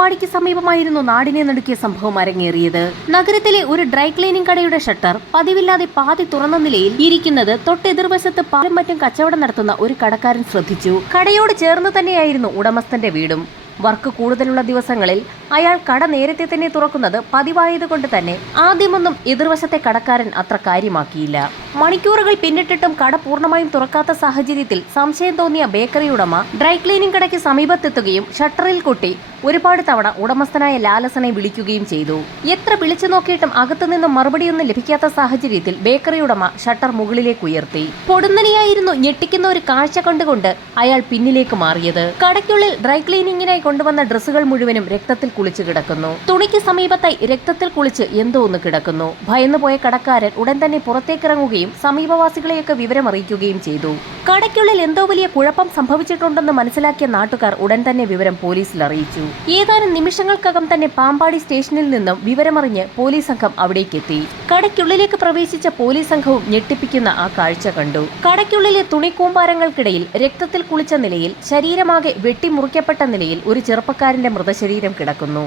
പാമ്പാടിക്ക് സമീപമായിരുന്നു നാടിനെ നടുക്കിയ സംഭവം അരങ്ങേറിയത്. നഗരത്തിലെ ഒരു ഡ്രൈ ക്ലീനിംഗ് കടയുടെ ഷട്ടർ പതിവില്ലാതെ പാതി തുറന്ന നിലയിൽ ഇരിക്കുന്നത് തൊട്ടെതിർവശത്ത് പാലും മറ്റും കച്ചവടം നടത്തുന്ന ഒരു കടക്കാരൻ ശ്രദ്ധിച്ചു. കടയോട് ചേർന്ന് തന്നെയായിരുന്നു ഉടമസ്ഥന്റെ വീടും. വർക്ക് കൂടുതലുള്ള ദിവസങ്ങളിൽ അയാൾ കട നേരത്തെ തന്നെ തുറക്കുന്നത് പതിവായതുകൊണ്ട് തന്നെ ആദ്യമൊന്നും എതിർവശത്തെ കടക്കാരൻ അത്ര കാര്യമാക്കിയില്ല. മണിക്കൂറുകൾ പിന്നിട്ടിട്ടും കട പൂർണ്ണമായും തുറക്കാത്ത സാഹചര്യത്തിൽ സംശയം തോന്നിയ ബേക്കറി ഉടമ ഡ്രൈ ക്ലീനിംഗ് കടയ്ക്ക് സമീപത്തെത്തുകയും ഷട്ടറിൽ കൊട്ടി ഒരുപാട് തവണ ഉടമസ്ഥനായ ലാലസനെ വിളിക്കുകയും ചെയ്തു. എത്ര വിളിച്ചു നോക്കിയിട്ടും അകത്തുനിന്നും മറുപടിയൊന്നും ലഭിക്കാത്ത സാഹചര്യത്തിൽ ബേക്കറി ഉടമ ഷട്ടർ മുകളിലേക്ക് ഉയർത്തി. പൊടുന്നനെയായിരുന്നു ഞെട്ടിക്കുന്ന ഒരു കാഴ്ച കണ്ടുകൊണ്ട് അയാൾ പിന്നിലേക്ക് മാറിയത്. കടയ്ക്കുള്ളിൽ ഡ്രൈ ക്ലീനിങ്ങിനായി കൊണ്ടുവന്ന ഡ്രസ്സുകൾ മുഴുവനും രക്തത്തിൽ കുളിച്ചു കിടക്കുന്നു. തുണിക്ക് സമീപത്തായി രക്തത്തിൽ കുളിച്ച് എന്തോ ഒന്ന് കിടക്കുന്നു. ഭയന്നുപോയ കടക്കാരൻ ഉടൻ തന്നെ പുറത്തേക്കിറങ്ങുകയും സമീപവാസികളെയൊക്കെ വിവരമറിയിക്കുകയും ചെയ്തു. കടയ്ക്കുള്ളിൽ എന്തോ വലിയ കുഴപ്പം സംഭവിച്ചിട്ടുണ്ടെന്ന് മനസ്സിലാക്കിയ നാട്ടുകാർ ഉടൻ തന്നെ വിവരം പോലീസിൽ അറിയിച്ചു. ഏതാനും നിമിഷങ്ങൾക്കകം തന്നെ പാമ്പാടി സ്റ്റേഷനിൽ നിന്നും വിവരമറിഞ്ഞ് പോലീസ് സംഘം അവിടേക്കെത്തി. കടയ്ക്കുള്ളിലേക്ക് പ്രവേശിച്ച പോലീസ് സംഘവും ഞെട്ടിപ്പിക്കുന്ന ആ കാഴ്ച കണ്ടു. കടയ്ക്കുള്ളിലെ തുണിക്കൂമ്പാരങ്ങൾക്കിടയിൽ രക്തത്തിൽ കുളിച്ച നിലയിൽ ശരീരമാകെ വെട്ടിമുറിക്കപ്പെട്ട നിലയിൽ ഒരു ചെറുപ്പക്കാരന്റെ മൃതശരീരം കിടക്കുന്നു.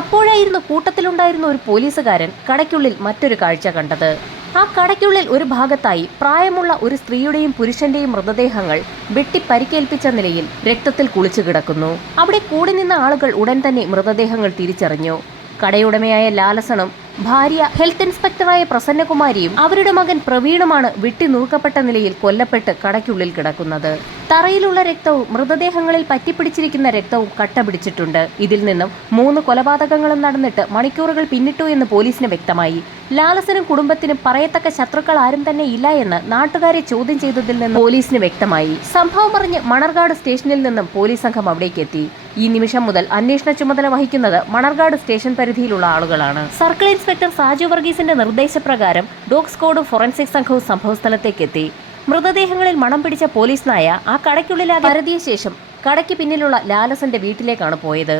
അപ്പോഴായിരുന്നു കൂട്ടത്തിലുണ്ടായിരുന്ന ഒരു പോലീസുകാരൻ കടയ്ക്കുള്ളിൽ മറ്റൊരു കാഴ്ച കണ്ടത്. ആ കടയ്ക്കുള്ളിൽ ഒരു ഭാഗത്തായി പ്രായമുള്ള ഒരു സ്ത്രീയുടെയും പുരുഷന്റെയും മൃതദേഹങ്ങൾ വെട്ടി പരിക്കേൽപ്പിച്ച നിലയിൽ രക്തത്തിൽ കുളിച്ചു കിടക്കുന്നു. അവിടെ കൂടി നിന്ന ആളുകൾ ഉടൻ തന്നെ മൃതദേഹങ്ങൾ തിരിച്ചറിഞ്ഞു. കടയുടമയായ ലാലസണും ഭാര്യ ഹെൽത്ത് ഇൻസ്പെക്ടറായ പ്രസന്നകുമാരിയും അവരുടെ മകൻ പ്രവീണുമാണ് വെട്ടിനുറുക്കപ്പെട്ട നിലയിൽ കൊല്ലപ്പെട്ട് കടയ്ക്കുള്ളിൽ കിടക്കുന്നത്. തറയിലുള്ള രക്തവും മൃതദേഹങ്ങളിൽ പറ്റിപ്പിടിച്ചിരിക്കുന്ന രക്തവും കട്ട പിടിച്ചിട്ടുണ്ട്. ഇതിൽ നിന്നും 3 കൊലപാതകങ്ങളും നടന്നിട്ട് മണിക്കൂറുകൾ പിന്നിട്ടു എന്ന് പോലീസിന് വ്യക്തമായി. ലാലസനും കുടുംബത്തിനും പറയത്തക്ക ശത്രുക്കൾ ആരും തന്നെ ഇല്ല എന്ന് നാട്ടുകാരെ ചോദ്യം ചെയ്തതിൽ നിന്ന് പോലീസിന് വ്യക്തമായി. സംഭവം അറിഞ്ഞ് മണർകാട് സ്റ്റേഷനിൽ നിന്നും പോലീസ് സംഘം അവിടേക്ക് എത്തി. ഈ നിമിഷം മുതൽ അന്വേഷണ ചുമതല വഹിക്കുന്നത് മണർകാട് സ്റ്റേഷൻ പരിധിയിലുള്ള ആളുകളാണ്. സർക്കിൾ ഇൻസ്പെക്ടർ സാജു വർഗീസിന്റെ നിർദ്ദേശപ്രകാരം ഡോഗ് സ്ക്വാഡും ഫോറൻസിക് സംഘവും സംഭവസ്ഥലത്തേക്കെത്തി. മൃതദേഹങ്ങളിൽ മണം പിടിച്ച പോലീസ് നായ ആ കടയ്ക്കുള്ളിൽ പരതിയ ശേഷം കടയ്ക്ക് പിന്നിലുള്ള ലാലസന്റെ വീട്ടിലേക്കാണ് പോയത്.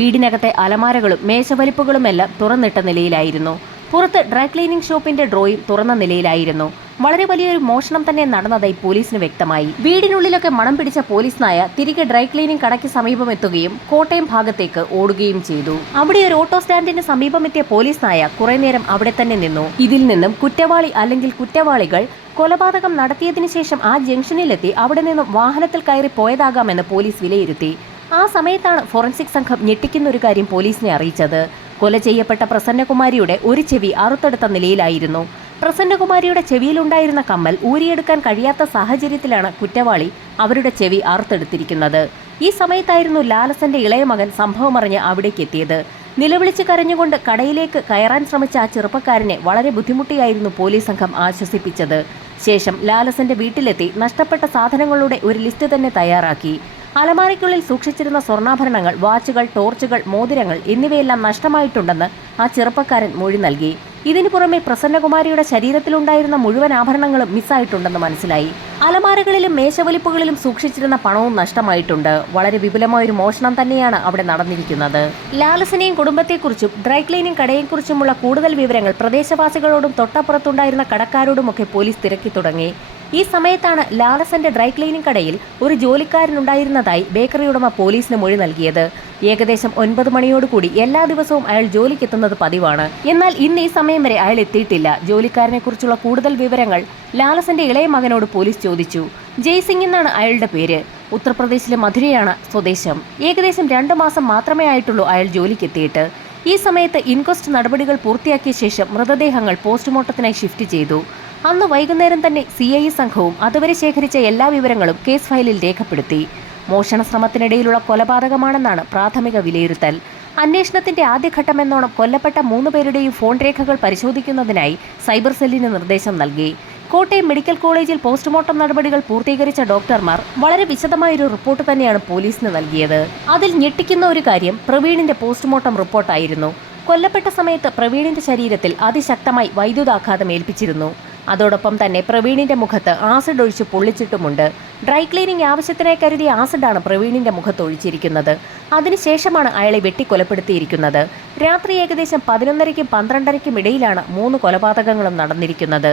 വീടിനകത്തെ അലമാരകളും മേശവലിപ്പുകളുമെല്ലാം തുറന്നിട്ട നിലയിലായിരുന്നു. പുറത്ത് ഡ്രൈ ക്ലീനിംഗ് ഷോപ്പിന്റെ ഡ്രോയും തുറന്ന നിലയിലായിരുന്നു. വളരെ വലിയൊരു മോഷണം തന്നെ നടന്നതായി പോലീസിന് വ്യക്തമായി. വീടിനുള്ളിലൊക്കെ മണം പിടിച്ച പോലീസ് നായ തിരികെ ഡ്രൈ ക്ലീനിംഗ് കടയ്ക്ക് സമീപം എത്തുകയും കോട്ടയം ഭാഗത്തേക്ക് ഓടുകയും ചെയ്തു. അവിടെ ഒരു ഓട്ടോ സ്റ്റാൻഡിന് സമീപമെത്തിയ പോലീസ് നായ കുറെ നേരം അവിടെ തന്നെ നിന്നു. ഇതിൽ നിന്നും കുറ്റവാളി അല്ലെങ്കിൽ കുറ്റവാളികൾ കൊലപാതകം നടത്തിയതിനു ശേഷം ആ ജംഗ്ഷനിലെത്തി അവിടെ നിന്നും വാഹനത്തിൽ കയറി പോയതാകാമെന്ന് പോലീസ് വിലയിരുത്തി. ആ സമയത്താണ് ഫോറൻസിക് സംഘം ഞെട്ടിക്കുന്ന ഒരു കാര്യം പോലീസിനെ അറിയിച്ചത്. കൊല ചെയ്യപ്പെട്ട പ്രസന്നകുമാരിയുടെ ഒരു ചെവി അറുത്തെടുത്ത നിലയിലായിരുന്നു. പ്രസന്നകുമാരിയുടെ ചെവിയിലുണ്ടായിരുന്ന കമ്മൽ ഊരിയെടുക്കാൻ കഴിയാത്ത സാഹചര്യത്തിലാണ് കുറ്റവാളി അവരുടെ ചെവി അറുത്തെടുത്തിരിക്കുന്നത്. ഈ സമയത്തായിരുന്നു ലാലസന്റെ ഇളയ മകൻ സംഭവമറിഞ്ഞ് അവിടേക്ക് എത്തിയത്. നിലവിളിച്ച് കരഞ്ഞുകൊണ്ട് കടയിലേക്ക് കയറാൻ ശ്രമിച്ച ആ ചെറുപ്പക്കാരനെ വളരെ ബുദ്ധിമുട്ടിയായിരുന്നു പോലീസ് സംഘം ആശ്വസിപ്പിച്ചത്. ശേഷം ലാലസന്റെ വീട്ടിലെത്തി നഷ്ടപ്പെട്ട സാധനങ്ങളുടെ ഒരു ലിസ്റ്റ് തന്നെ തയ്യാറാക്കി. അലമാരയ്ക്കുള്ളിൽ സൂക്ഷിച്ചിരുന്ന സ്വർണ്ണാഭരണങ്ങൾ, വാച്ചുകൾ, ടോർച്ചുകൾ, മോതിരങ്ങൾ എന്നിവയെല്ലാം നഷ്ടമായിട്ടുണ്ടെന്ന് ആ ചെറുപ്പക്കാരൻ മൊഴി നൽകി. ഇതിനു പുറമെ പ്രസന്നകുമാരിയുടെ ശരീരത്തിലുണ്ടായിരുന്ന മുഴുവൻ ആഭരണങ്ങളും മിസ്സായിട്ടുണ്ടെന്ന് മനസ്സിലായി. അലമാരകളിലും മേശവലിപ്പുകളിലും സൂക്ഷിച്ചിരുന്ന പണവും നഷ്ടമായിട്ടുണ്ട്. വളരെ വിപുലമായൊരു മോഷണം തന്നെയാണ് അവിടെ നടന്നിരിക്കുന്നത്. ലാലസനെയും കുടുംബത്തെക്കുറിച്ചും ഡ്രൈ ക്ലീനിംഗ് കടയെക്കുറിച്ചുമുള്ള കൂടുതൽ വിവരങ്ങൾ പ്രദേശവാസികളോടും തൊട്ടപ്പുറത്തുണ്ടായിരുന്ന കടക്കാരോടുമൊക്കെ പോലീസ് തിരക്കി തുടങ്ങി. ഈ സമയത്താണ് ലാലസന്റെ ഡ്രൈ ക്ലീനിംഗ് കടയിൽ ഒരു ജോലിക്കാരനുണ്ടായിരുന്നതായി ബേക്കറി ഉടമ പോലീസിന് മൊഴി നൽകിയത്. ഏകദേശം 9 മണിയോടുകൂടി എല്ലാ ദിവസവും അയാൾ ജോലിക്കെത്തുന്നത് പതിവാണ്. എന്നാൽ ഇന്ന് ഈ സമയം വരെ അയാൾ എത്തിയിട്ടില്ല. ജോലിക്കാരനെ കുറിച്ചുള്ള കൂടുതൽ വിവരങ്ങൾ ലാലസന്റെ ഇളയ മകനോട് പോലീസ് ചോദിച്ചു. ജയ്സിംഗ് എന്നാണ് അയാളുടെ പേര്. ഉത്തർപ്രദേശിലെ മധുരയാണ് സ്വദേശം. ഏകദേശം 2 മാസം മാത്രമേ ആയിട്ടുള്ളൂ അയാൾ ജോലിക്കെത്തിയിട്ട്. ഈ സമയത്ത് ഇൻക്വസ്റ്റ് നടപടികൾ പൂർത്തിയാക്കിയ ശേഷം മൃതദേഹങ്ങൾ പോസ്റ്റ്മോർട്ടത്തിനായി ഷിഫ്റ്റ് ചെയ്തു. അന്ന് വൈകുന്നേരം തന്നെ CI സംഘവും അതുവരെ ശേഖരിച്ച എല്ലാ വിവരങ്ങളും കേസ് ഫയലിൽ രേഖപ്പെടുത്തി. മോഷണ ശ്രമത്തിനിടയിലുള്ള കൊലപാതകമാണെന്നാണ് പ്രാഥമിക വിലയിരുത്തൽ. അന്വേഷണത്തിന്റെ ആദ്യഘട്ടമെന്നോണം കൊല്ലപ്പെട്ട 3 പേരുടെയും ഫോൺ രേഖകൾ പരിശോധിക്കുന്നതിനായി സൈബർ സെല്ലിന് നിർദ്ദേശം നൽകി. കോട്ടയം മെഡിക്കൽ കോളേജിൽ പോസ്റ്റ്മോർട്ടം നടപടികൾ പൂർത്തീകരിച്ച ഡോക്ടർമാർ വളരെ വിശദമായൊരു റിപ്പോർട്ട് തന്നെയാണ് പോലീസിന് നൽകിയത്. അതിൽ ഞെട്ടിക്കുന്ന ഒരു കാര്യം പ്രവീണിന്റെ പോസ്റ്റ്മോർട്ടം റിപ്പോർട്ടായിരുന്നു. കൊല്ലപ്പെട്ട സമയത്ത് പ്രവീണിന്റെ ശരീരത്തിൽ അതിശക്തമായി വൈദ്യുതാഘാതം ഏൽപ്പിച്ചിരുന്നു. അതോടൊപ്പം തന്നെ പ്രവീണിന്റെ മുഖത്ത് ആസിഡ് ഒഴിച്ച് പൊള്ളിച്ചിട്ടുമുണ്ട്. ഡ്രൈ ക്ലീനിംഗ് ആവശ്യത്തിനായി കരുതിയ ആസിഡാണ് പ്രവീണിന്റെ മുഖത്ത് ഒഴിച്ചിരിക്കുന്നത്. അതിനുശേഷമാണ് അയാളെ വെട്ടിക്കൊലപ്പെടുത്തിയിരിക്കുന്നത്. രാത്രി ഏകദേശം 11:30-ക്കും 12:30-ക്കും ഇടയിലാണ് 3 കൊലപാതകങ്ങളും നടന്നിരിക്കുന്നത്.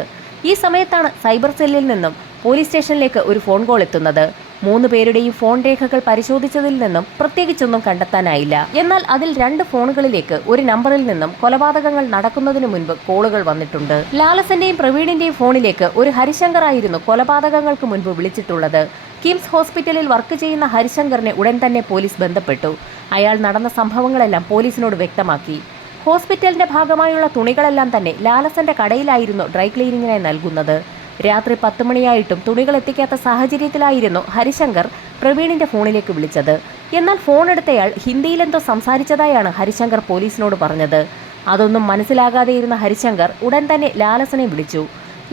ഈ സമയത്താണ് സൈബർ സെല്ലിൽ നിന്നും പോലീസ് സ്റ്റേഷനിലേക്ക് ഒരു ഫോൺ കോൾ എത്തുന്നത്. 3 പേരുടെയും ഫോൺ രേഖകൾ പരിശോധിച്ചതിൽ നിന്നും പ്രത്യേകിച്ചൊന്നും കണ്ടെത്താനായില്ല. എന്നാൽ അതിൽ 2 ഫോണുകളിലേക്ക് ഒരു നമ്പറിൽ നിന്നും കൊലപാതകങ്ങൾ നടക്കുന്നതിന് മുൻപ് കോളുകൾ വന്നിട്ടുണ്ട്. ലാലസന്റെയും പ്രവീണിന്റെയും ഫോണിലേക്ക് ഒരു ഹരിശങ്കർ ആയിരുന്നു കൊലപാതകങ്ങൾക്ക് മുൻപ് വിളിച്ചിട്ടുള്ളത്. കിംസ് ഹോസ്പിറ്റലിൽ വർക്ക് ചെയ്യുന്ന ഹരിശങ്കറിനെ ഉടൻ തന്നെ പോലീസ് ബന്ധപ്പെട്ടു. അയാൾ നടന്ന സംഭവങ്ങളെല്ലാം പോലീസിനോട് വ്യക്തമാക്കി. ഹോസ്പിറ്റലിന്റെ ഭാഗമായുള്ള തുണികളെല്ലാം തന്നെ ലാലസന്റെ കടയിലായിരുന്നു ഡ്രൈ ക്ലീനിങ്ങിനായി നൽകുന്നത്. രാത്രി 10 മണിയായിട്ടും തുണികൾ എത്തിക്കാത്ത സാഹചര്യത്തിലായിരുന്നു ഹരിശങ്കർ പ്രവീണിന്റെ ഫോണിലേക്ക് വിളിച്ചത്. എന്നാൽ ഫോൺ എടുത്തയാൾ ഹിന്ദിയിലെന്തോ സംസാരിച്ചതായാണ് ഹരിശങ്കർ പോലീസിനോട് പറഞ്ഞത്. അതൊന്നും മനസ്സിലാകാതെയിരുന്ന ഹരിശങ്കർ ഉടൻ തന്നെ ലാലസനെ വിളിച്ചു.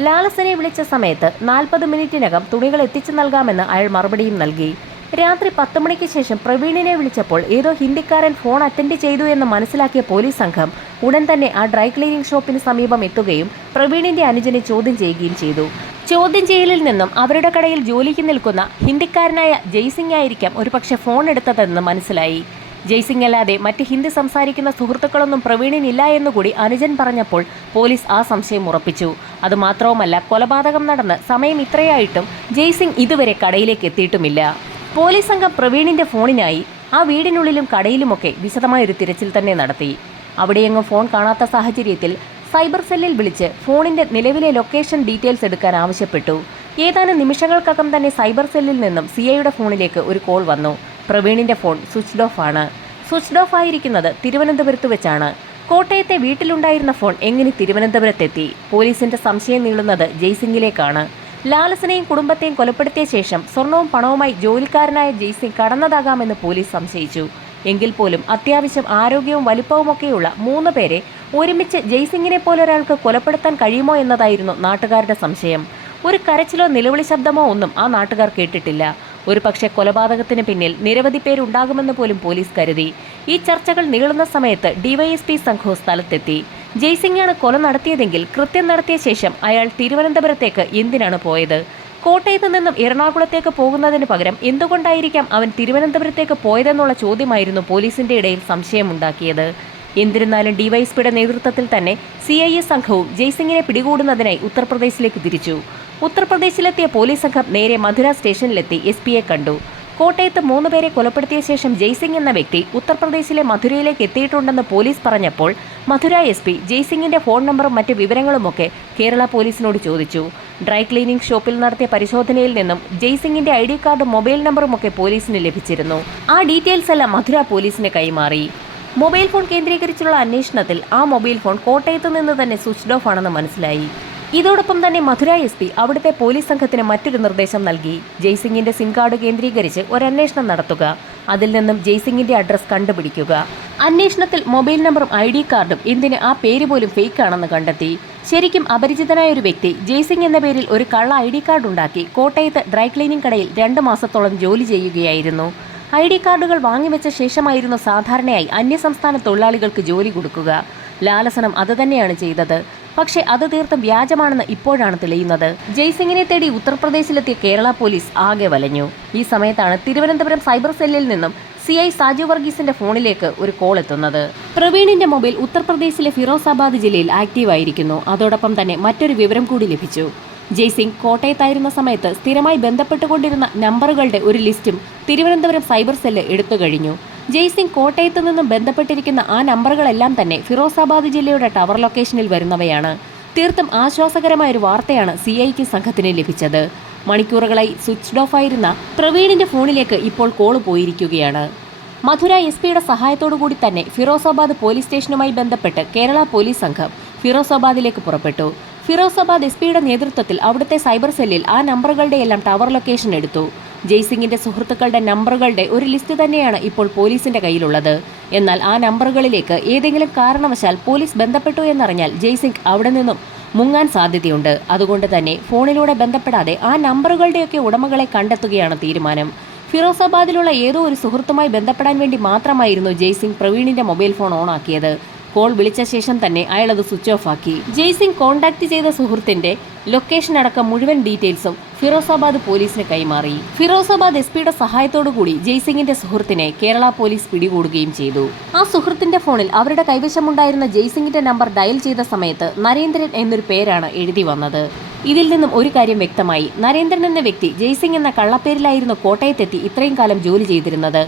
ലാലസനെ വിളിച്ച സമയത്ത് 40 മിനിറ്റിനകം തുണികൾ എത്തിച്ചു നൽകാമെന്ന് അയാൾ മറുപടിയും നൽകി. രാത്രി 10 മണിക്ക് ശേഷം പ്രവീണിനെ വിളിച്ചപ്പോൾ ഏതോ ഹിന്ദിക്കാരൻ ഫോൺ അറ്റൻഡ് ചെയ്തു എന്ന് മനസ്സിലാക്കിയ പോലീസ് സംഘം ഉടൻ തന്നെ ആ ഡ്രൈ ക്ലീനിംഗ് ഷോപ്പിന് സമീപം എത്തുകയും പ്രവീണിന്റെ അനുജനെ ചോദ്യം ചെയ്യുകയും ചെയ്തു. ചോദ്യം ചെയ്യലിൽ നിന്നും അവരുടെ കടയിൽ ജോലിക്ക് നിൽക്കുന്ന ഹിന്ദിക്കാരനായ ജയ്സിംഗ് ആയിരിക്കാം ഒരുപക്ഷെ ഫോൺ എടുത്തതെന്ന് മനസ്സിലായി. ജയ്സിംഗ് അല്ലാതെ മറ്റ് ഹിന്ദി സംസാരിക്കുന്ന സുഹൃത്തുക്കളൊന്നും പ്രവീണിനില്ല എന്നുകൂടി അനുജൻ പറഞ്ഞപ്പോൾ പോലീസ് ആ സംശയം ഉറപ്പിച്ചു. അതുമാത്രവുമല്ല, കൊലപാതകം നടന്ന് സമയം ഇത്രയായിട്ടും ജയ്സിംഗ് ഇതുവരെ കടയിലേക്ക് എത്തിയിട്ടുമില്ല. പോലീസ് സംഘം പ്രവീണിന്റെ ഫോണിനായി ആ വീടിനുള്ളിലും കടയിലുമൊക്കെ വിശദമായൊരു തിരച്ചിൽ തന്നെ നടത്തി. അവിടെയെങ്ങും ഫോൺ കാണാത്ത സാഹചര്യത്തിൽ സൈബർ സെല്ലിൽ വിളിച്ച് ഫോണിന്റെ നിലവിലെ ലൊക്കേഷൻ ഡീറ്റെയിൽസ് എടുക്കാൻ ആവശ്യപ്പെട്ടു. ഏതാനും നിമിഷങ്ങൾക്കകം തന്നെ സൈബർ സെല്ലിൽ നിന്നും സിഐയുടെ ഫോണിലേക്ക് ഒരു കോൾ വന്നു. പ്രവീണിന്റെ ഫോൺ സ്വിച്ച്ഡ് ഓഫ് ആണ്. സ്വിച്ച്ഡ് ഓഫ് ആയിരിക്കുന്നത് തിരുവനന്തപുരത്ത് വെച്ചാണ്. കോട്ടയത്തെ വീട്ടിലുണ്ടായിരുന്ന ഫോൺ എങ്ങനെ തിരുവനന്തപുരത്തെത്തി? പോലീസിന്റെ സംശയം നീളുന്നത് ജയ്സിംഗിലേക്കാണ്. ലാലസനെയും കുടുംബത്തെയും കൊലപ്പെടുത്തിയ ശേഷം സ്വർണവും പണവുമായി ജോലിക്കാരനായ ജയ്സിംഗ് കടന്നതാകാമെന്ന് പോലീസ് സംശയിച്ചു. എങ്കിൽ പോലും അത്യാവശ്യം ആരോഗ്യവും വലിപ്പവുമൊക്കെയുള്ള 3 പേരെ ഒരുമിച്ച് ജയ്സിംഗിനെ പോലൊരാൾക്ക് കൊലപ്പെടുത്താൻ കഴിയുമോ എന്നതായിരുന്നു നാട്ടുകാരുടെ സംശയം. ഒരു കരച്ചിലോ നിലവിളി ശബ്ദമോ ഒന്നും ആ നാട്ടുകാർ കേട്ടിട്ടില്ല. ഒരു പക്ഷേ കൊലപാതകത്തിന് പിന്നിൽ നിരവധി പേരുണ്ടാകുമെന്ന് പോലും പോലീസ് കരുതി. ഈ ചർച്ചകൾ നീളുന്ന സമയത്ത് ഡിവൈഎസ്പി സംഘവും സ്ഥലത്തെത്തി. ജയ്സിംഗാണ് കൊല നടത്തിയതെങ്കിൽ കൃത്യം നടത്തിയ ശേഷം അയാൾ തിരുവനന്തപുരത്തേക്ക് എന്തിനാണ് പോയത്? കോട്ടയത്ത് നിന്നും എറണാകുളത്തേക്ക് പോകുന്നതിന് പകരം എന്തുകൊണ്ടായിരിക്കാം അവൻ തിരുവനന്തപുരത്തേക്ക് പോയതെന്നുള്ള ചോദ്യമായിരുന്നു പോലീസിന്റെ ഇടയിൽ സംശയമുണ്ടാക്കിയത്. എന്നിരുന്നാലും ഡിവൈഎസ്പിയുടെ നേതൃത്വത്തിൽ തന്നെ CIA സംഘവും ജയ്സിംഗിനെ പിടികൂടുന്നതിനായി ഉത്തർപ്രദേശിലേക്ക് തിരിച്ചു. ഉത്തർപ്രദേശിലെത്തിയ പോലീസ് സംഘം നേരെ മധുര സ്റ്റേഷനിലെത്തി SP കണ്ടു. കോട്ടയത്ത് 3 പേരെ കൊലപ്പെടുത്തിയ ശേഷം ജയ്സിംഗ് എന്ന വ്യക്തി ഉത്തർപ്രദേശിലെ മധുരയിലേക്ക് എത്തിയിട്ടുണ്ടെന്ന് പോലീസ് പറഞ്ഞപ്പോൾ മധുര SP ജയ്സിംഗിന്റെ ഫോൺ നമ്പറും മറ്റ് വിവരങ്ങളുമൊക്കെ കേരള പോലീസിനോട് ചോദിച്ചു. ഡ്രൈ ക്ലീനിംഗ് ഷോപ്പിൽ നടത്തിയ പരിശോധനയിൽ നിന്നും ജയ്സിംഗിന്റെ ID കാർഡും മൊബൈൽ നമ്പറുമൊക്കെ പോലീസിന് ലഭിച്ചിരുന്നു. ആ ഡീറ്റെയിൽസ് എല്ലാം മധുര പോലീസിന് കൈമാറി. മൊബൈൽ ഫോൺ കേന്ദ്രീകരിച്ചുള്ള അന്വേഷണത്തിൽ ആ മൊബൈൽ ഫോൺ കോട്ടയത്ത് നിന്ന് തന്നെ സ്വിച്ച്ഡ് ഓഫ് ആണെന്ന് മനസ്സിലായി. ഇതോടൊപ്പം തന്നെ മധുര SP അവിടുത്തെ പോലീസ് സംഘത്തിന് മറ്റൊരു നിർദ്ദേശം നൽകി. ജയ്സിംഗിന്റെ സിം കാർഡ് കേന്ദ്രീകരിച്ച് ഒരന്വേഷണം നടത്തുക. അതിൽ നിന്നും ജയ്സിംഗിന്റെ അഡ്രസ് കണ്ടുപിടിക്കുക. അന്വേഷണത്തിൽ മൊബൈൽ നമ്പറും ID കാർഡും എന്തിന് ആ പേര് പോലും ഫേക്ക് ആണെന്ന് കണ്ടെത്തി. ശരിക്കും അപരിചിതനായ ഒരു വ്യക്തി ജയ്സിംഗ് എന്ന പേരിൽ ഒരു കള്ള ID കാർഡ് ഉണ്ടാക്കി കോട്ടയത്ത് ഡ്രൈ ക്ലീനിംഗ് കടയിൽ 2 മാസത്തോളം ജോലി ചെയ്യുകയായിരുന്നു. ID കാർഡുകൾ വാങ്ങിവെച്ച ശേഷമായിരുന്നു സാധാരണയായി അന്യസംസ്ഥാന തൊഴിലാളികൾക്ക് ജോലി കൊടുക്കുക. ലാലസനം അത് തന്നെയാണ് ചെയ്തത്. പക്ഷേ അത് തീർത്തും വ്യാജമാണെന്ന് ഇപ്പോഴാണ് തെളിയുന്നത്. ജയ്സിംഗിനെ തേടി ഉത്തർപ്രദേശിലെത്തിയ കേരള പോലീസ് ആകെ വലഞ്ഞു. ഈ സമയത്താണ് തിരുവനന്തപുരം സൈബർ സെല്ലിൽ നിന്നും CI സാജു വർഗീസിന്റെ ഫോണിലേക്ക് ഒരു കോൾ എത്തുന്നത്. പ്രവീണിന്റെ മൊബൈൽ ഉത്തർപ്രദേശിലെ ഫിറോസാബാദ് ജില്ലയിൽ ആക്റ്റീവായിരിക്കുന്നു. അതോടൊപ്പം തന്നെ മറ്റൊരു വിവരം കൂടി ലഭിച്ചു. ജയ്സിംഗ് കോട്ടയത്തായിരുന്ന സമയത്ത് സ്ഥിരമായി ബന്ധപ്പെട്ടുകൊണ്ടിരുന്ന നമ്പറുകളുടെ ഒരു ലിസ്റ്റും തിരുവനന്തപുരം സൈബർ സെല്ല് എടുത്തു കഴിഞ്ഞു. ജയ്സിംഗ് കോട്ടയത്ത് നിന്നും ബന്ധപ്പെട്ടിരിക്കുന്ന ആ നമ്പറുകളെല്ലാം തന്നെ ഫിറോസാബാദ് ജില്ലയുടെ ടവർ ലൊക്കേഷനിൽ വരുന്നവയാണ്. തീർത്തും ആശ്വാസകരമായൊരു വാർത്തയാണ് CIക്ക് സംഘത്തിന് ലഭിച്ചത്. മണിക്കൂറുകളായി സ്വിച്ച്ഡ് ഓഫ് ആയിരുന്ന പ്രവീണിന്റെ ഫോണിലേക്ക് ഇപ്പോൾ കോൾ പോയിരിക്കുകയാണ്. മധുര SP സഹായത്തോടു കൂടി തന്നെ ഫിറോസാബാദ് പോലീസ് സ്റ്റേഷനുമായി ബന്ധപ്പെട്ട് കേരള പോലീസ് സംഘം ഫിറോസാബാദിലേക്ക് പുറപ്പെട്ടു. ഫിറോസാബാദ് SP നേതൃത്വത്തിൽ അവിടുത്തെ സൈബർ സെല്ലിൽ ആ നമ്പറുകളുടെ എല്ലാം ടവർ ലൊക്കേഷൻ എടുത്തു. ജയ്സിംഗിന്റെ സുഹൃത്തുക്കളുടെ നമ്പറുകളുടെ ഒരു ലിസ്റ്റ് തന്നെയാണ് ഇപ്പോൾ പോലീസിന്റെ കയ്യിലുള്ളത്. എന്നാൽ ആ നമ്പറുകളിലേക്ക് ഏതെങ്കിലും കാരണവശാൽ പോലീസ് ബന്ധപ്പെട്ടു എന്നറിഞ്ഞാൽ ജയ്സിംഗ് അവിടെ നിന്നും മുങ്ങാൻ സാധ്യതയുണ്ട്. അതുകൊണ്ട് തന്നെ ഫോണിലൂടെ ബന്ധപ്പെടാതെ ആ നമ്പറുകളുടെയൊക്കെ ഉടമകളെ കണ്ടെത്തുകയാണ് തീരുമാനം. ഫിറോസാബാദിലുള്ള ഏതോ ഒരു സുഹൃത്തുമായി ബന്ധപ്പെടാൻ വേണ്ടി മാത്രമായിരുന്നു ജയ്സിംഗ് പ്രവീണിന്റെ മൊബൈൽ ഫോൺ ഓണാക്കിയത്. കോൾ വിളിച്ച ശേഷം തന്നെ അയാൾ അത് സ്വിച്ച് ഓഫ് ആക്കി. ജയ്സിംഗ് കോൺടാക്ട് ചെയ്ത സുഹൃത്തിന്റെ ലൊക്കേഷൻ അടക്കം മുഴുവൻ ഡീറ്റെയിൽസും ഫിറോസാബാദ് പോലീസിന് കൈമാറി. ഫിറോസാബാദ് SP സഹായത്തോടുകൂടി ജയ്സിംഗിന്റെ സുഹൃത്തിനെ കേരള പോലീസ് പിടികൂടുകയും ചെയ്തു. ആ സുഹൃത്തിന്റെ ഫോണിൽ അവരുടെ കൈവശമുണ്ടായിരുന്ന ജയ്സിംഗിന്റെ നമ്പർ ഡയൽ ചെയ്ത സമയത്ത് നരേന്ദ്രൻ എന്നൊരു പേരാണ് എഴുതി വന്നത്. ഇതിൽ നിന്നും ഒരു കാര്യം വ്യക്തമായി. നരേന്ദ്രൻ എന്ന വ്യക്തി ജയ്സിംഗ് എന്ന കള്ളപ്പേരിലായിരുന്നു കോട്ടയത്തെത്തി ഇത്രയും കാലം ജോലി ചെയ്തിരുന്നത്.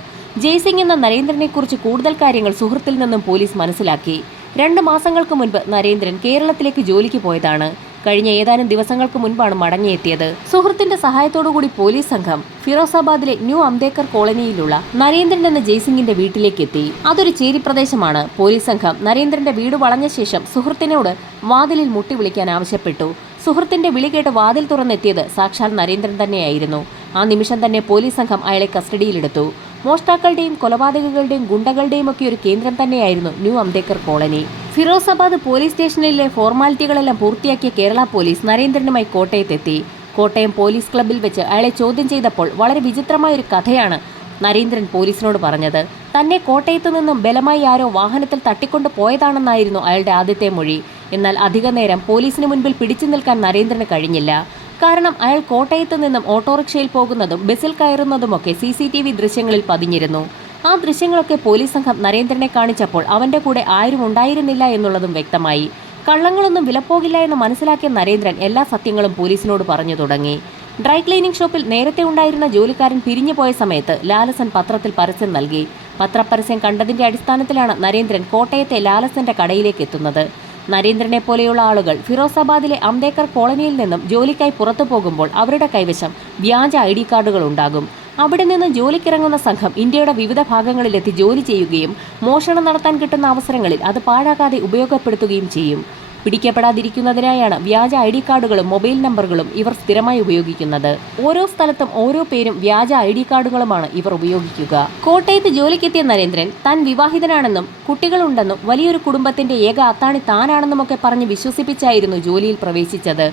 ജയ്സിംഗ് എന്ന നരേന്ദ്രനെക്കുറിച്ച് കൂടുതൽ കാര്യങ്ങൾ സുഹൃത്തിൽ നിന്നും പോലീസ് മനസ്സിലാക്കി. 2 മാസങ്ങൾക്ക് മുൻപ് നരേന്ദ്രൻ കേരളത്തിലേക്ക് ജോലിക്ക് പോയതാണ്. കഴിഞ്ഞ ഏതാനും ദിവസങ്ങൾക്ക് മുൻപാണ് മടങ്ങിയെത്തിയത്. സുഹൃത്തിന്റെ സഹായത്തോടുകൂടി പോലീസ് സംഘം ഫിറോസാബാദിലെ ന്യൂ അംബേദ്കർ കോളനിയിലുള്ള നരേന്ദ്രൻ എന്ന ജയ്സിംഗിന്റെ വീട്ടിലേക്ക് എത്തി. അതൊരു ചേരി പ്രദേശമാണ്. പോലീസ് സംഘം നരേന്ദ്രന്റെ വീട് വളഞ്ഞ ശേഷം സുഹൃത്തിനോട് വാതിലിൽ മുട്ടി വിളിക്കാൻ ആവശ്യപ്പെട്ടു. സുഹൃത്തിന്റെ വിളി കേട്ട് വാതിൽ തുറന്നെത്തിയത് സാക്ഷാൽ നരേന്ദ്രൻ തന്നെയായിരുന്നു. ആ നിമിഷം തന്നെ പോലീസ് സംഘം അയാളെ കസ്റ്റഡിയിലെടുത്തു. മോഷ്ടാക്കളുടെയും കൊലപാതകങ്ങളുടെയും ഗുണ്ടകളുടെയും ഒക്കെ ഒരു കേന്ദ്രം തന്നെയായിരുന്നു new Ambedkar colony. Firozabad police സ്റ്റേഷനിലെ ഫോർമാലിറ്റികളെല്ലാം പൂർത്തിയാക്കിയ കേരള പോലീസ് നരേന്ദ്രനുമായി കോട്ടയത്തെത്തി. കോട്ടയം പോലീസ് ക്ലബ്ബിൽ വെച്ച് അയാളെ ചോദ്യം ചെയ്തപ്പോൾ വളരെ വിചിത്രമായൊരു കഥയാണ് നരേന്ദ്രൻ പോലീസിനോട് പറഞ്ഞത്. തന്നെ കോട്ടയത്തു നിന്നും ബലമായി ആരോ വാഹനത്തിൽ തട്ടിക്കൊണ്ടു പോയതാണെന്നായിരുന്നു അയാളുടെ ആദ്യത്തെ മൊഴി. എന്നാൽ അധിക നേരം പോലീസിന് മുൻപിൽ പിടിച്ചു നിൽക്കാൻ നരേന്ദ്രന് കഴിഞ്ഞില്ല. കാരണം അയാൾ കോട്ടയത്ത് നിന്നും ഓട്ടോറിക്ഷയിൽ പോകുന്നതും ബസ്സിൽ കയറുന്നതുമൊക്കെ CCTV ദൃശ്യങ്ങളിൽ പതിഞ്ഞിരുന്നു. ആ ദൃശ്യങ്ങളൊക്കെ പോലീസ് സംഘം നരേന്ദ്രനെ കാണിച്ചപ്പോൾ അവന്റെ കൂടെ ആരും ഉണ്ടായിരുന്നില്ല എന്നുള്ളതും വ്യക്തമായി. കള്ളങ്ങളൊന്നും വിലപ്പോകില്ല എന്ന് മനസ്സിലാക്കിയ നരേന്ദ്രൻ എല്ലാ സത്യങ്ങളും പോലീസിനോട് പറഞ്ഞു തുടങ്ങി. ഡ്രൈ ക്ലീനിംഗ് ഷോപ്പിൽ നേരത്തെ ഉണ്ടായിരുന്ന ജോലിക്കാരൻ പിരിഞ്ഞുപോയ സമയത്ത് ലാലസൻ പത്രത്തിൽ പരസ്യം നൽകി. പത്രപരസ്യം കണ്ടതിന്റെ അടിസ്ഥാനത്തിലാണ് നരേന്ദ്രൻ കോട്ടയത്തെ ലാലസന്റെ കടയിലേക്ക് എത്തുന്നത്. നരേന്ദ്രനെ പോലെയുള്ള ആളുകൾ ഫിറോസാബാദിലെ അംബേദ്കർ കോളനിയിൽ നിന്നും ജോലിക്കായി പുറത്തു പോകുമ്പോൾ അവരുടെ കൈവശം വ്യാജ ID കാർഡുകൾ ഉണ്ടാകും. അവിടെ നിന്ന് ജോലിക്കിറങ്ങുന്ന സംഘം ഇന്ത്യയുടെ വിവിധ ഭാഗങ്ങളിലെത്തി ജോലി ചെയ്യുകയും മോഷണം നടത്താൻ കിട്ടുന്ന അവസരങ്ങളിൽ അത് പാഴാക്കാതെ ഉപയോഗപ്പെടുത്തുകയും ചെയ്യും. പിടിക്കപ്പെടാതിരിക്കുന്നതിനായാണ് വ്യാജ ID കാർഡുകളും മൊബൈൽ നമ്പറുകളും ഇവർ സ്ഥിരമായി ഉപയോഗിക്കുന്നത്. ഓരോ സ്ഥലത്തും ഓരോ പേരും വ്യാജ ID കാർഡുകളുമാണ് ഇവർ ഉപയോഗിക്കുക. കോട്ടയത്ത് ജോലിക്കെത്തിയ നരേന്ദ്രൻ താൻ വിവാഹിതനാണെന്നും കുട്ടികളുണ്ടെന്നും വലിയൊരു കുടുംബത്തിന്റെ ഏക അത്താണി താനാണെന്നുമൊക്കെ പറഞ്ഞ് വിശ്വസിപ്പിച്ചായിരുന്നു ജോലിയിൽ പ്രവേശിച്ചത്.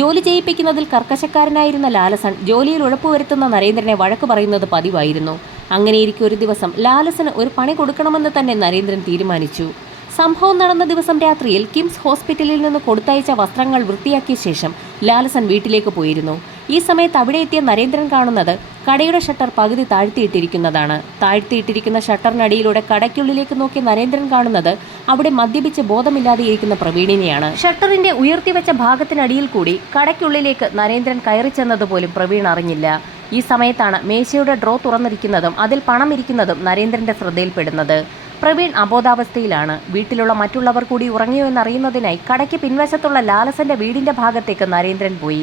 ജോലി ചെയ്യിപ്പിക്കുന്നതിൽ കർക്കശക്കാരനായിരുന്ന ലാലസൻ ജോലിയിൽ ഉഴപ്പുവരുത്തുന്ന നരേന്ദ്രനെ വഴക്ക് പറയുന്നത് പതിവായിരുന്നു. അങ്ങനെയിരിക്കെ ഒരു ദിവസം ലാലസന് ഒരു പണി കൊടുക്കണമെന്ന് തന്നെ നരേന്ദ്രൻ തീരുമാനിച്ചു. സംഭവം നടന്ന ദിവസം രാത്രിയിൽ കിംസ് ഹോസ്പിറ്റലിൽ നിന്ന് കൊടുത്തയച്ച വസ്ത്രങ്ങൾ വൃത്തിയാക്കിയ ശേഷം ലാലസൻ വീട്ടിലേക്ക് പോയിരുന്നു. ഈ സമയത്ത് അവിടെ എത്തിയ നരേന്ദ്രൻ കാണുന്നത് കടയുടെ ഷട്ടർ പകുതി താഴ്ത്തിയിട്ടിരിക്കുന്നതാണ്. താഴ്ത്തിയിട്ടിരിക്കുന്ന ഷട്ടറിനടിയിലൂടെ കടയ്ക്കുള്ളിലേക്ക് നോക്കി നരേന്ദ്രൻ കാണുന്നത് അവിടെ മദ്യപിച്ച് ബോധമില്ലാതെ ഇരിക്കുന്ന പ്രവീണിനെയാണ്. ഷട്ടറിന്റെ ഉയർത്തിവെച്ച ഭാഗത്തിനടിയിൽ കൂടി കടയ്ക്കുള്ളിലേക്ക് നരേന്ദ്രൻ കയറി ചെന്നതുപോലും പ്രവീൺ അറിഞ്ഞില്ല. ഈ സമയത്താണ് മേശയുടെ ഡ്രോ തുറന്നിരിക്കുന്നതും അതിൽ പണം ഇരിക്കുന്നതും നരേന്ദ്രന്റെ ശ്രദ്ധയിൽപ്പെടുന്നത്. പ്രവീൺ അബോധാവസ്ഥയിലാണ്. വീട്ടിലുള്ള മറ്റുള്ളവർ കൂടി ഉറങ്ങിയോ എന്നറിയുന്നതിനായി കടയ്ക്ക് പിൻവശത്തുള്ള ലാലസന്റെ വീടിന്റെ ഭാഗത്തേക്ക് നരേന്ദ്രൻ പോയി.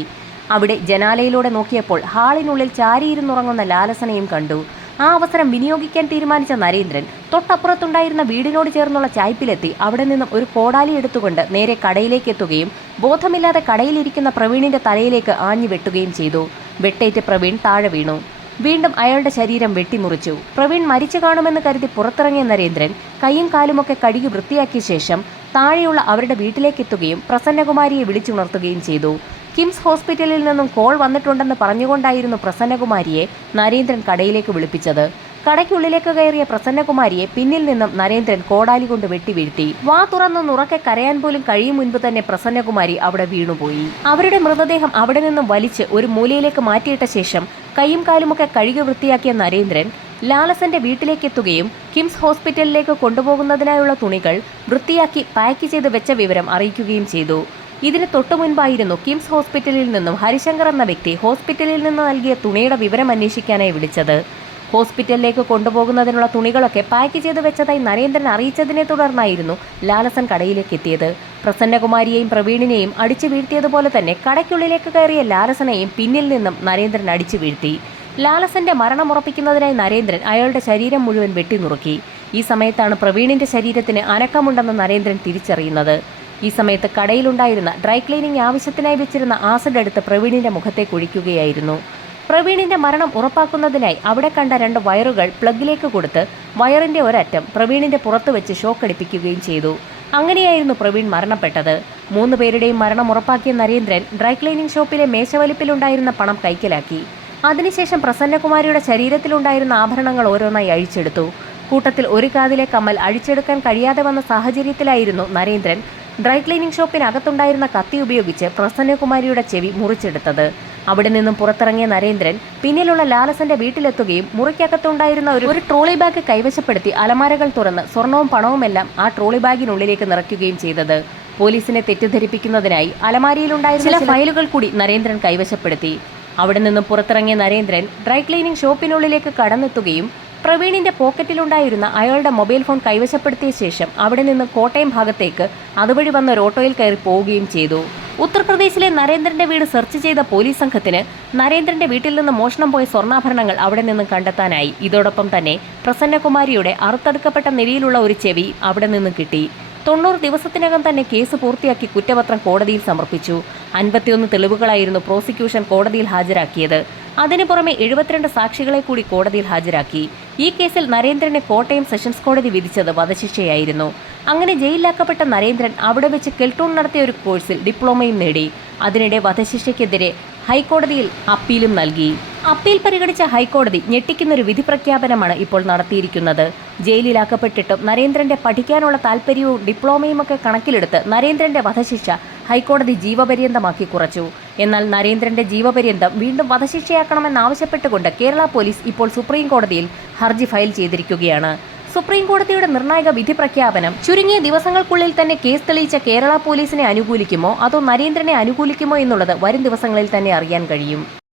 അവിടെ ജനാലയിലൂടെ നോക്കിയപ്പോൾ ഹാളിനുള്ളിൽ ചാരിയിരുന്നുറങ്ങുന്ന ലാലസനെയും കണ്ടു. ആ അവസരം വിനിയോഗിക്കാൻ തീരുമാനിച്ച നരേന്ദ്രൻ തൊട്ടപ്പുറത്തുണ്ടായിരുന്ന വീടിനോട് ചേർന്നുള്ള ചായ്പിലെത്തി അവിടെ നിന്നും ഒരു കോടാലി എടുത്തുകൊണ്ട് നേരെ കടയിലേക്ക് എത്തുകയും ബോധമില്ലാതെ കടയിലിരിക്കുന്ന പ്രവീണിന്റെ തലയിലേക്ക് ആഞ്ഞു വെട്ടുകയും ചെയ്തു. വെട്ടേറ്റ് പ്രവീൺ താഴെ വീണു. വീണ്ടും അയാളുടെ ശരീരം വെട്ടിമുറിച്ചു. പ്രവീൺ മരിച്ചു കാണുമെന്ന് കരുതി പുറത്തിറങ്ങിയ നരേന്ദ്രൻ കൈയും കാലുമൊക്കെ കഴുകി വൃത്തിയാക്കിയ ശേഷം താഴെയുള്ള അവരുടെ വീട്ടിലേക്കെത്തുകയും പ്രസന്നകുമാരിയെ വിളിച്ചുണർത്തുകയും ചെയ്തു. കിംസ് ഹോസ്പിറ്റലിൽ നിന്നും കോൾ വന്നിട്ടുണ്ടെന്ന് പറഞ്ഞുകൊണ്ടായിരുന്നു പ്രസന്നകുമാരിയെ നരേന്ദ്രൻ കടയിലേക്ക് വിളിപ്പിച്ചത്. കടയ്ക്കുള്ളിലേക്ക് കയറിയ പ്രസന്നകുമാരിയെ പിന്നിൽ നിന്നും നരേന്ദ്രൻ കോടാലി കൊണ്ട് വെട്ടി വീഴ്ത്തി. വാ തുറന്നുറക്കെ കരയാൻ പോലും കഴിയും മുൻപ് തന്നെ പ്രസന്നകുമാരി അവിടെ വീണുപോയി. അവരുടെ മൃതദേഹം അവിടെ നിന്നും വലിച്ച് ഒരു മൂലയിലേക്ക് മാറ്റിയിട്ട ശേഷം കൈയും കാലുമൊക്കെ കഴുകി വൃത്തിയാക്കിയ നരേന്ദ്രൻ ലാലസന്റെ വീട്ടിലേക്കെത്തുകയും കിംസ് ഹോസ്പിറ്റലിലേക്ക് കൊണ്ടുപോകുന്നതിനായുള്ള തുണികൾ വൃത്തിയാക്കി പാക്ക് ചെയ്ത് വെച്ച വിവരം അറിയിക്കുകയും ചെയ്തു. ഇതിന് തൊട്ടു മുൻപായിരുന്നു കിംസ് ഹോസ്പിറ്റലിൽ നിന്നും ഹരിശങ്കർ എന്ന വ്യക്തി ഹോസ്പിറ്റലിൽ നിന്ന് നൽകിയ തുണിയുടെ വിവരം അന്വേഷിക്കാനായി വിളിച്ചത്. ഹോസ്പിറ്റലിലേക്ക് കൊണ്ടുപോകുന്നതിനുള്ള തുണികളൊക്കെ പാക്ക് ചെയ്ത് വെച്ചതായി നരേന്ദ്രൻ അറിയിച്ചതിനെ തുടർന്നായിരുന്നു ലാലസൻ കടയിലേക്ക് എത്തിയത്. പ്രസന്നകുമാരിയെയും പ്രവീണിനെയും അടിച്ചു വീഴ്ത്തിയതുപോലെ തന്നെ കടയ്ക്കുള്ളിലേക്ക് കയറിയ ലാലസനെയും പിന്നിൽ നിന്നും നരേന്ദ്രൻ അടിച്ചു വീഴ്ത്തി. ലാലസന്റെ മരണം ഉറപ്പിക്കുന്നതിനായി നരേന്ദ്രൻ അയാളുടെ ശരീരം മുഴുവൻ വെട്ടിനുറുക്കി. ഈ സമയത്താണ് പ്രവീണിന്റെ ശരീരത്തിന് അനക്കമുണ്ടെന്ന് നരേന്ദ്രൻ തിരിച്ചറിയുന്നത്. ഈ സമയത്ത് കടയിലുണ്ടായിരുന്ന ഡ്രൈ ക്ലീനിങ് ആവശ്യത്തിനായി വെച്ചിരുന്ന ആസിഡ് എടുത്ത് പ്രവീണിന്റെ മുഖത്തേക്ക് ഒഴിക്കുകയായിരുന്നു. പ്രവീണിന്റെ മരണം ഉറപ്പാക്കുന്നതിനായി അവിടെ കണ്ട 2 വയറുകൾ പ്ലഗിലേക്ക് കൊടുത്ത് വയറിന്റെ ഒരറ്റം പ്രവീണിന്റെ പുറത്ത് വെച്ച് ഷോക്കടിപ്പിക്കുകയും ചെയ്തു. അങ്ങനെയായിരുന്നു പ്രവീൺ മരണപ്പെട്ടത്. 3 പേരുടെയും മരണം ഉറപ്പാക്കിയ നരേന്ദ്രൻ ഡ്രൈ ക്ലീനിങ് ഷോപ്പിലെ മേശവലിപ്പിലുണ്ടായിരുന്ന പണം കൈക്കലാക്കി. അതിനുശേഷം പ്രസന്നകുമാരിയുടെ ശരീരത്തിലുണ്ടായിരുന്ന ആഭരണങ്ങൾ ഓരോന്നായി അഴിച്ചെടുത്തു. കൂട്ടത്തിൽ ഒരു കാതിലെ കമ്മൽ അഴിച്ചെടുക്കാൻ കഴിയാതെ വന്ന സാഹചര്യത്തിലായിരുന്നു നരേന്ദ്രൻ ഡ്രൈ ക്ലീനിങ് ഷോപ്പിനകത്തുണ്ടായിരുന്ന കത്തി ഉപയോഗിച്ച് പ്രസന്നകുമാരിയുടെ ചെവി മുറിച്ചെടുത്തത്. അവിടെ നിന്നും പുറത്തിറങ്ങിയ നരേന്ദ്രൻ പിന്നിലുള്ള ലാലസന്റെ വീട്ടിലെത്തുകയും മുറിക്കകത്തുണ്ടായിരുന്ന ഒരു ട്രോളി ബാഗ് കൈവശപ്പെടുത്തി അലമാരകൾ തുറന്ന് സ്വർണവും പണവുമെല്ലാം ആ ട്രോളി ബാഗിനുള്ളിലേക്ക് നിറയ്ക്കുകയും ചെയ്തത്. പോലീസിനെ തെറ്റിദ്ധരിപ്പിക്കുന്നതിനായി അലമാരിയിലുണ്ടായിരുന്ന ചില ഫയലുകൾ കൂടി നരേന്ദ്രൻ കൈവശപ്പെടുത്തി. അവിടെ നിന്നും പുറത്തിറങ്ങിയ നരേന്ദ്രൻ ഡ്രൈ ക്ലീനിംഗ് ഷോപ്പിനുള്ളിലേക്ക് കടന്നെത്തുകയും പ്രവീണിന്റെ പോക്കറ്റിലുണ്ടായിരുന്ന അയാളുടെ മൊബൈൽ ഫോൺ കൈവശപ്പെടുത്തിയ ശേഷം അവിടെ നിന്ന് കോട്ടയം ഭാഗത്തേക്ക് അതുവഴി വന്ന ഒരു ഓട്ടോയിൽ കയറി പോവുകയും ചെയ്തു. ഉത്തർപ്രദേശിലെ നരേന്ദ്രന്റെ വീട് സെർച്ച് ചെയ്ത പോലീസ് സംഘത്തിന് നരേന്ദ്രന്റെ വീട്ടിൽ നിന്ന് മോഷണം പോയ സ്വർണ്ണാഭരണങ്ങൾ അവിടെ നിന്ന് കണ്ടെത്താനായി. ഇതോടൊപ്പം തന്നെ പ്രസന്നകുമാരിയുടെ അറുത്തെടുക്കപ്പെട്ട നിലയിലുള്ള ഒരു ചെവി അവിടെ നിന്ന് കിട്ടി. 90 ദിവസത്തിനകം തന്നെ കേസ് പൂർത്തിയാക്കി കുറ്റപത്രം കോടതിയിൽ സമർപ്പിച്ചു. 51 തെളിവുകളായിരുന്നു പ്രോസിക്യൂഷൻ കോടതിയിൽ ഹാജരാക്കിയത്. അതിനു പുറമെ 72 സാക്ഷികളെ കൂടി കോടതിയിൽ ഹാജരാക്കി. ഈ കേസിൽ നരേന്ദ്രനെ കോട്ടയം സെഷൻസ് കോടതി വിധിച്ചത് വധശിക്ഷയായിരുന്നു. അങ്ങനെ ജയിലിലാക്കപ്പെട്ട നരേന്ദ്രൻ അവിടെ വെച്ച് കെൽട്ടൂൺ നടത്തിയ ഒരു കോഴ്സിൽ ഡിപ്ലോമയും നേടി. അതിനിടെ വധശിക്ഷയ്ക്കെതിരെ ഹൈക്കോടതിയിൽ അപ്പീലും നൽകി. അപ്പീൽ പരിഗണിച്ച ഹൈക്കോടതി ഞെട്ടിക്കുന്നൊരു വിധി പ്രഖ്യാപനമാണ് ഇപ്പോൾ നടത്തിയിരിക്കുന്നത്. ജയിലിലാക്കപ്പെട്ടിട്ടും നരേന്ദ്രന്റെ പഠിക്കാനുള്ള താല്പര്യവും ഡിപ്ലോമയും ഒക്കെ കണക്കിലെടുത്ത് നരേന്ദ്രന്റെ വധശിക്ഷ ഹൈക്കോടതി ജീവപര്യന്തമാക്കി കുറച്ചു. എന്നാൽ നരേന്ദ്രന്റെ ജീവപര്യന്തം വീണ്ടും വധശിക്ഷയാക്കണമെന്നാവശ്യപ്പെട്ടുകൊണ്ട് കേരള പോലീസ് ഇപ്പോൾ സുപ്രീം കോടതിയിൽ ഹർജി ഫയൽ ചെയ്തിരിക്കുകയാണ്. സുപ്രീം കോടതിയുടെ നിർണായക വിധി പ്രഖ്യാപനം ചുരുങ്ങിയ ദിവസങ്ങൾക്കുള്ളിൽ തന്നെ കേസ് തെളിയിച്ച കേരള പോലീസിനെ അനുകൂലിക്കുമോ അതോ നരേന്ദ്രനെ അനുകൂലിക്കുമോ എന്നുള്ളത് വരും ദിവസങ്ങളിൽ തന്നെ അറിയാൻ കഴിയും.